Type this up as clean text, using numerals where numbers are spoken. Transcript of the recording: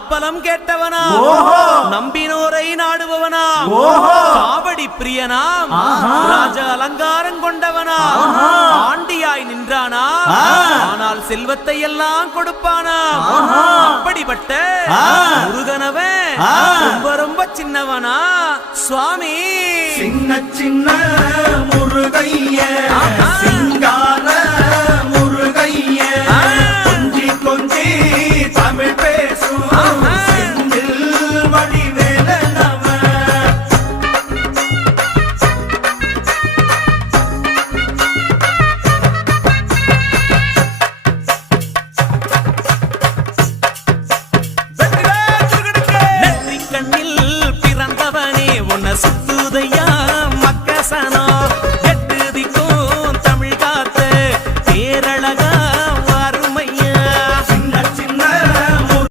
ஞானப்பலம் கேட்டவனா நம்பினோரை நாடுபவனா காவடி பிரியனாம் ராஜ அலங்காரம் கொண்டவனா ஆண்டியாய் நின்றானா ஆனால் செல்வத்தை எல்லாம் கொடுப்பானா அப்படிப்பட்ட முருகனவன் ரொம்ப ரொம்ப சின்னவனா சுவாமி சின்ன சின்ன முருகைய